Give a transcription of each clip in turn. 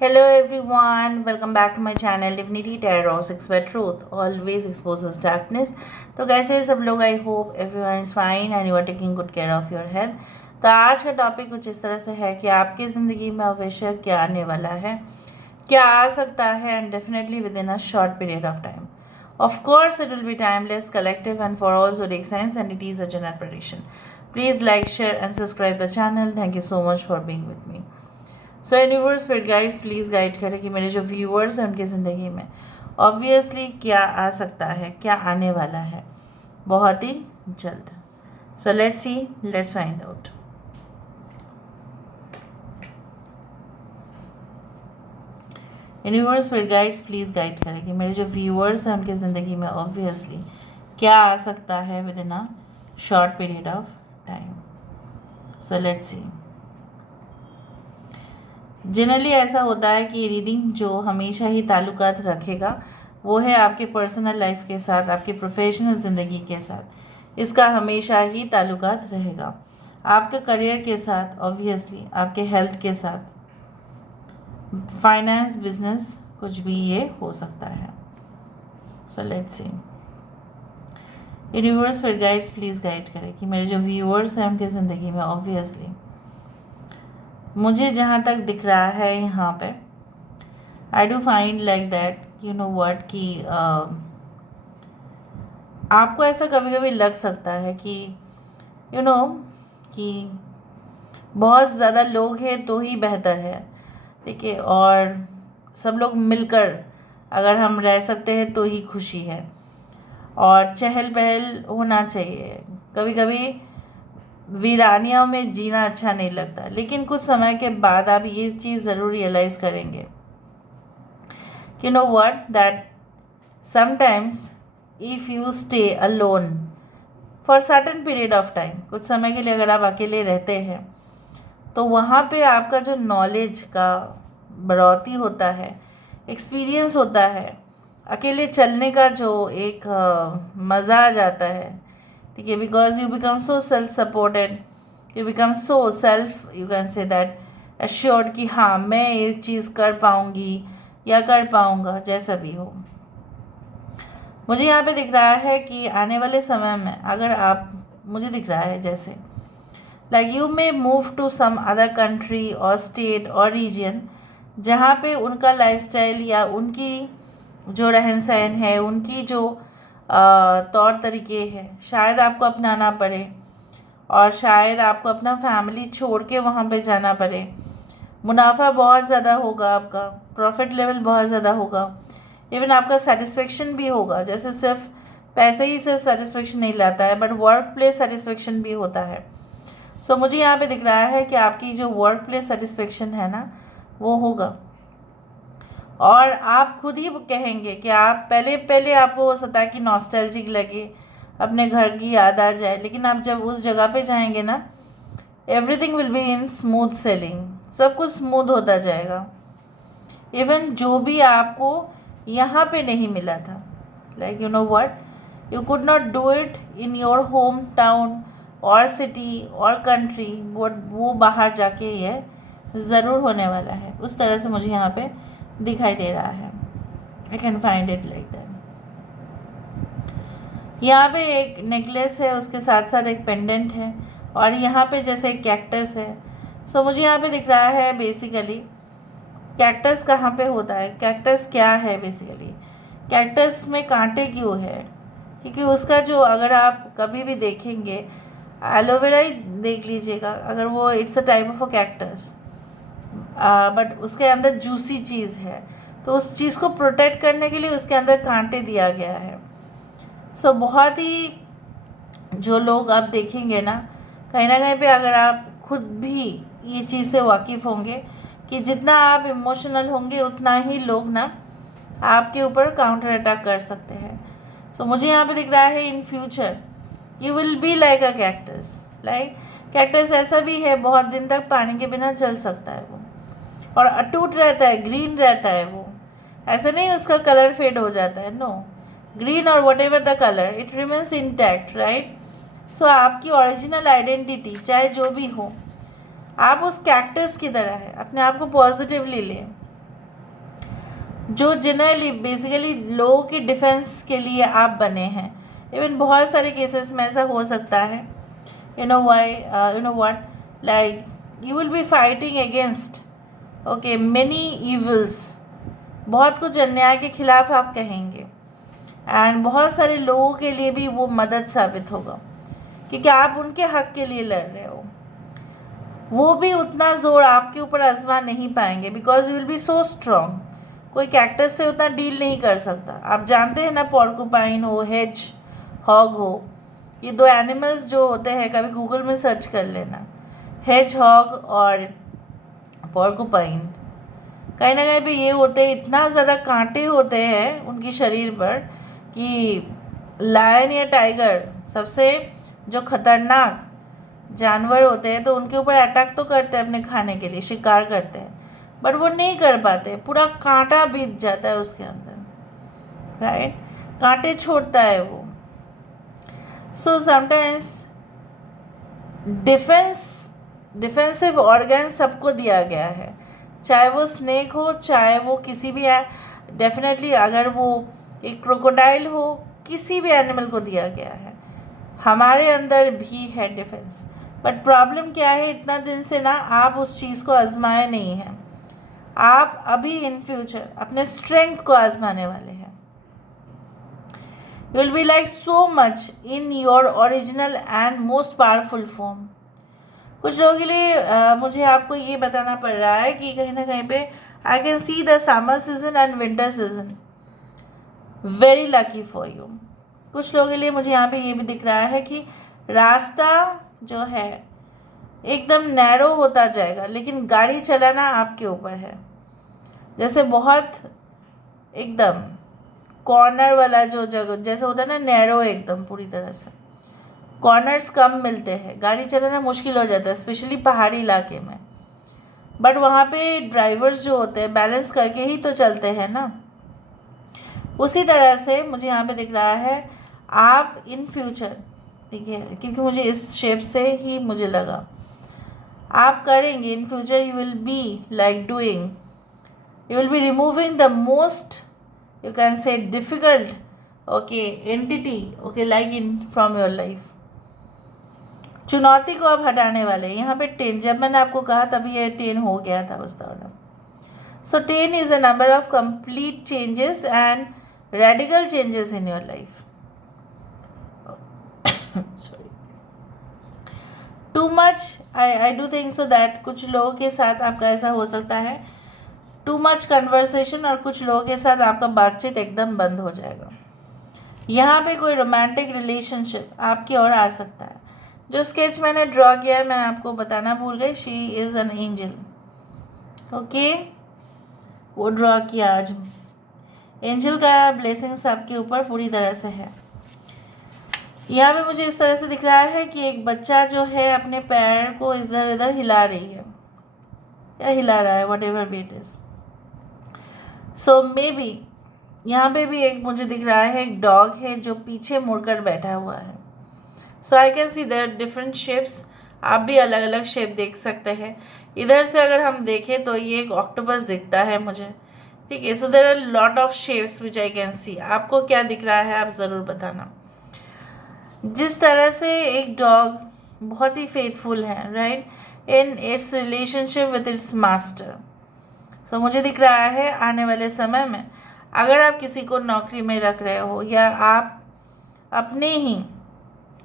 Hello everyone, welcome back to my channel Divinity Tarot 6 by Truth always exposes darkness। तो कैसे हैं सब लोग? I hope everyone is fine and you are taking good care of your health. तो आज का topic कुछ इस तरह से है कि आपकी ज़िंदगी में भविष्य क्या आने वाला है, क्या आ सकता है, and definitely with in a short period of time. Of course, it will be timeless, collective, and for all zodiac signs, and it is a general prediction. Please like, share, and subscribe the channel. Thank you so much for being with me. So universe spirit guides please guide करें कि मेरे जो viewers हैं उनकी ज़िंदगी में obviously क्या आ सकता है, क्या आने वाला है बहुत ही जल्द। So let's see, let's find out. Universe spirit guides please guide करें कि मेरे जो व्यूअर्स हैं उनकी ज़िंदगी में ऑब्वियसली क्या आ सकता है with in a short period of time. So let's see. Generally ऐसा होता है कि रीडिंग जो हमेशा ही ताल्लुकात रखेगा वो है आपके पर्सनल लाइफ के साथ, आपकी प्रोफेशनल ज़िंदगी के साथ। इसका हमेशा ही ताल्लुकात रहेगा आपके करियर के साथ, ऑब्वियसली आपके हेल्थ के साथ, फाइनेंस, बिजनेस, कुछ भी ये हो सकता है। So let's see. यूनिवर्स फिर गाइड्स प्लीज़ गाइड करें कि मेरे जो व्यूअर्स हैं उनकी ज़िंदगी में ऑब्वियसली मुझे जहाँ तक दिख रहा है यहाँ पे I do find like that you know what कि आपको ऐसा कभी कभी लग सकता है कि यू नो कि बहुत ज़्यादा लोग हैं तो ही बेहतर है, ठीक है, और सब लोग मिलकर अगर हम रह सकते हैं तो ही खुशी है, और चहल पहल होना चाहिए। कभी कभी वीरानियों में जीना अच्छा नहीं लगता, लेकिन कुछ समय के बाद आप ये चीज़ ज़रूर रियलाइज़ करेंगे कि know what that sometimes if you stay alone for certain period of time, कुछ समय के लिए अगर आप अकेले रहते हैं तो वहाँ पे आपका जो नॉलेज का बढ़ोतरी होता है, एक्सपीरियंस होता है, अकेले चलने का जो एक मज़ा आ जाता है, ठीक है, because you become so self supported, you become so self, you can say that assured कि हाँ मैं ये चीज़ कर पाऊँगी या कर पाऊँगा, जैसा भी हो। मुझे यहाँ पे दिख रहा है कि आने वाले समय में अगर आप, मुझे दिख रहा है जैसे like you may move to some other country और स्टेट और रीजन जहाँ पे उनका लाइफस्टाइल या उनकी जो रहन सहन है, उनकी जो तौर तरीके हैं, शायद आपको अपनाना पड़े, और शायद आपको अपना फैमिली छोड़ के वहाँ पे जाना पड़े। मुनाफा बहुत ज़्यादा होगा, आपका प्रॉफिट लेवल बहुत ज़्यादा होगा, इवन आपका सेटिस्फेक्शन भी होगा। जैसे सिर्फ पैसे ही सिर्फ सेटिस्फेक्शन नहीं लाता है, बट वर्क प्लेस सेटिस्फेक्शन भी होता है। सो मुझे यहाँ पे दिख रहा है कि आपकी जो वर्क प्लेस सेटिस्फेक्शन है ना, वो होगा, और आप खुद ही कहेंगे कि आप पहले पहले आपको हो सकता है कि नॉस्टैल्जिक लगे, अपने घर की याद आ जाए, लेकिन आप जब उस जगह पे जाएंगे ना, everything will be in smooth selling, सब कुछ स्मूथ होता जाएगा। इवन जो भी आपको यहाँ पे नहीं मिला था, like you know what, you could not do it in your home town और सिटी और कंट्री, वो बाहर जाके ये ज़रूर होने वाला है। उस तरह से मुझे यहाँ पे दिखाई दे रहा है। I can find it like that. यहाँ पे एक नेकलेस है, उसके साथ साथ एक पेंडेंट है, और यहाँ पे जैसे एक कैक्टस है। सो मुझे यहाँ पे दिख रहा है बेसिकली कैक्टस कहाँ पे होता है, कैक्टस क्या है बेसिकली, कैक्टस में कांटे क्यों है, क्योंकि उसका जो, अगर आप कभी भी देखेंगे, एलोवेरा ही देख लीजिएगा, अगर वो it's a type of a cactus, but उसके अंदर जूसी चीज़ है, तो उस चीज़ को प्रोटेक्ट करने के लिए उसके अंदर कांटे दिया गया है। सो बहुत ही, जो लोग आप देखेंगे ना कहीं पे, अगर आप खुद भी ये चीज़ से वाकिफ़ होंगे कि जितना आप इमोशनल होंगे उतना ही लोग ना आपके ऊपर काउंटर अटैक कर सकते हैं। सो मुझे यहाँ पे दिख रहा है in future you will be like a cactus. Like cactus ऐसा भी है, बहुत दिन तक पानी के बिना चल सकता है वो, और अटूट रहता है, ग्रीन रहता है वो, ऐसा नहीं उसका कलर फेड हो जाता है, नो, ग्रीन और whatever the colour it remains intact, right. So आपकी ओरिजिनल आइडेंटिटी चाहे जो भी हो, आप उस कैक्टस की तरह है, अपने आप को पॉजिटिवली लें, जो जनरली बेसिकली लोगों की डिफेंस के लिए आप बने हैं। इवन बहुत सारे केसेस में ऐसा हो सकता है, you know why, you know what, like you will be fighting against okay many evils, बहुत कुछ अन्याय के खिलाफ आप कहेंगे, एंड बहुत सारे लोगों के लिए भी वो मदद साबित होगा, क्योंकि आप उनके हक के लिए लड़ रहे हो। वो भी उतना जोर आपके ऊपर आजमा नहीं पाएंगे, because you will be so strong. कोई कैक्टस से उतना डील नहीं कर सकता। आप जानते हैं ना, पॉर्कुपाइन हो, हेज हॉग हो, ये दो एनिमल्स जो होते हैं, कभी गूगल में सर्च कर लेना, हेज हॉग और पॉर्कुपाइन, कहीं ना कहीं पे ये होते हैं, इतना ज़्यादा कांटे होते हैं उनकी शरीर पर कि लायन या टाइगर सबसे जो खतरनाक जानवर होते हैं, तो उनके ऊपर अटैक तो करते हैं अपने खाने के लिए, शिकार करते हैं, बट वो नहीं कर पाते, पूरा कांटा बीत जाता है उसके अंदर, राइट, कांटे छोड़ता है वो। सो समटाइम्स डिफेंसिव ऑर्गन सबको दिया गया है, चाहे वो स्नेक हो, चाहे वो किसी भी डेफिनेटली अगर वो एक क्रोकोडाइल हो, किसी भी एनिमल को दिया गया है। हमारे अंदर भी है डिफेंस, बट प्रॉब्लम क्या है, इतना दिन से ना आप उस चीज़ को आजमाए नहीं हैं। आप अभी इन फ्यूचर अपने स्ट्रेंथ को आजमाने वाले हैं। You will be like so much in your original and most powerful form. कुछ लोगों के लिए मुझे आपको ये बताना पड़ रहा है कि कहीं ना कहीं पे आई can see the summer season and winter season very lucky for you. कुछ लोगों के लिए मुझे यहाँ पे ये भी दिख रहा है कि रास्ता जो है एकदम नैरो होता जाएगा, लेकिन गाड़ी चलाना आपके ऊपर है। जैसे बहुत एकदम कॉर्नर वाला जो जगह जैसे होता है ना, नैरो एकदम पूरी तरह से, कॉर्नर्स कम मिलते हैं, गाड़ी चलाना मुश्किल हो जाता है, स्पेशली पहाड़ी इलाके में। बट वहाँ पे ड्राइवर्स जो होते हैं बैलेंस करके ही तो चलते हैं ना। उसी तरह से मुझे यहाँ पे दिख रहा है आप इन फ्यूचर, ठीक है, क्योंकि मुझे इस शेप से ही मुझे लगा आप करेंगे in future, you will be like doing, you will be removing the most, you can say, difficult entity like in from your life। चुनौती को आप हटाने वाले। यहाँ पे 10, जब मैंने आपको कहा तभी ये 10 हो गया था उस दौरान। सो 10 is a number of complete changes and radical changes in your life. Sorry, too much I do think so that कुछ लोगों के साथ आपका ऐसा हो सकता है, टू मच कन्वर्सेशन, और कुछ लोगों के साथ आपका बातचीत एकदम बंद हो जाएगा। यहाँ पे कोई रोमांटिक रिलेशनशिप आपकी ओर आ सकता है। जो स्केच मैंने ड्रॉ किया है, मैं आपको बताना भूल गई, she is an angel, okay, वो ड्रॉ किया आज। एंजल का ब्लेसिंग्स आपके ऊपर पूरी तरह से है। यहाँ पे मुझे इस तरह से दिख रहा है कि एक बच्चा जो है अपने पैर को इधर इधर हिला रही है या हिला रहा है, what ever be it is. So may be यहाँ पे भी एक मुझे दिख रहा है, एक डॉग है जो पीछे मुड़कर बैठा हुआ है। So I can see there different shapes, आप भी अलग अलग शेप देख सकते हैं। इधर से अगर हम देखें तो ये एक ऑक्टोपस दिखता है मुझे, ठीक है। So there are lot of shapes which I can see. आपको क्या दिख रहा है आप ज़रूर बताना। जिस तरह से एक डॉग बहुत ही फेथफुल है, right, in its relationship with its master. So मुझे दिख रहा है आने वाले समय में अगर आप किसी को नौकरी में रख रहे हो, या आप अपने ही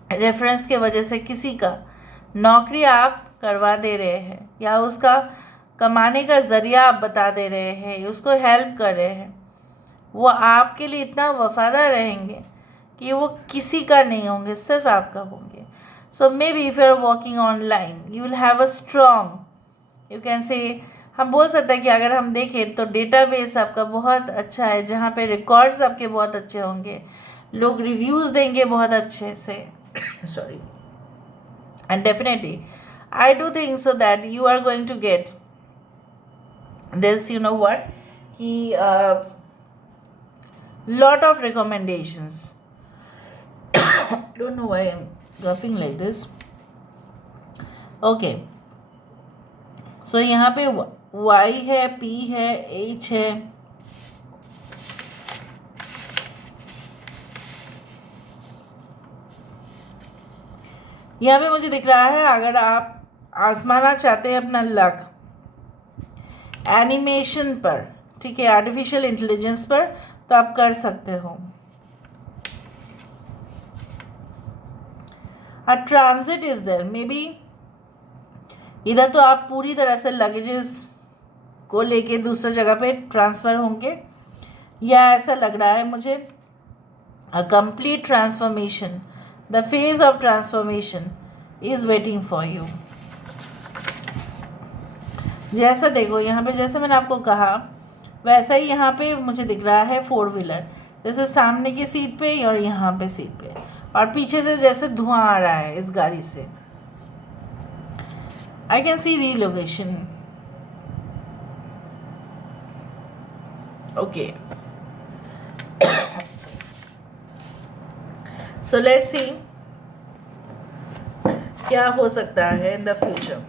रेफरेंस के वजह से किसी का नौकरी आप करवा दे रहे हैं, या उसका कमाने का ज़रिया आप बता दे रहे हैं, उसको हेल्प कर रहे हैं, वो आपके लिए इतना वफादार रहेंगे कि वो किसी का नहीं होंगे, सिर्फ आपका होंगे। So maybe if you are working online you will have a strong, you can say, हम बोल सकते हैं कि अगर हम देखें तो डेटाबेस आपका बहुत अच्छा है, जहाँ पे रिकॉर्ड्स आपके बहुत अच्छे होंगे, लोग रिव्यूज़ देंगे बहुत अच्छे से sorry, and definitely I do think so that you are going to get this, you know what, कि lot of recommendations। I don't know why I'm coughing like this। okay, so यहाँ पे Y है, P है, H है, यहाँ पे मुझे दिख रहा है अगर आप आजमाना चाहते हैं अपना लक एनिमेशन पर, ठीक है, आर्टिफिशियल इंटेलिजेंस पर, तो आप कर सकते हो। A transit is there, may be इधर तो आप पूरी तरह से लगेजेस को लेके दूसरी जगह पे ट्रांसफ़र होंगे, या ऐसा लग रहा है मुझे a complete transformation, the phase of transformation is waiting for you. जैसा देखो यहाँ पे, जैसे मैंने आपको कहा वैसा ही यहाँ पे मुझे दिख रहा है 4 व्हीलर, जैसे सामने की सीट पे और यहाँ पे सीट पे, और पीछे से जैसे धुआं आ रहा है इस गाड़ी से। आई can C relocation. Okay, so let's see क्या हो सकता है इन द फ्यूचर।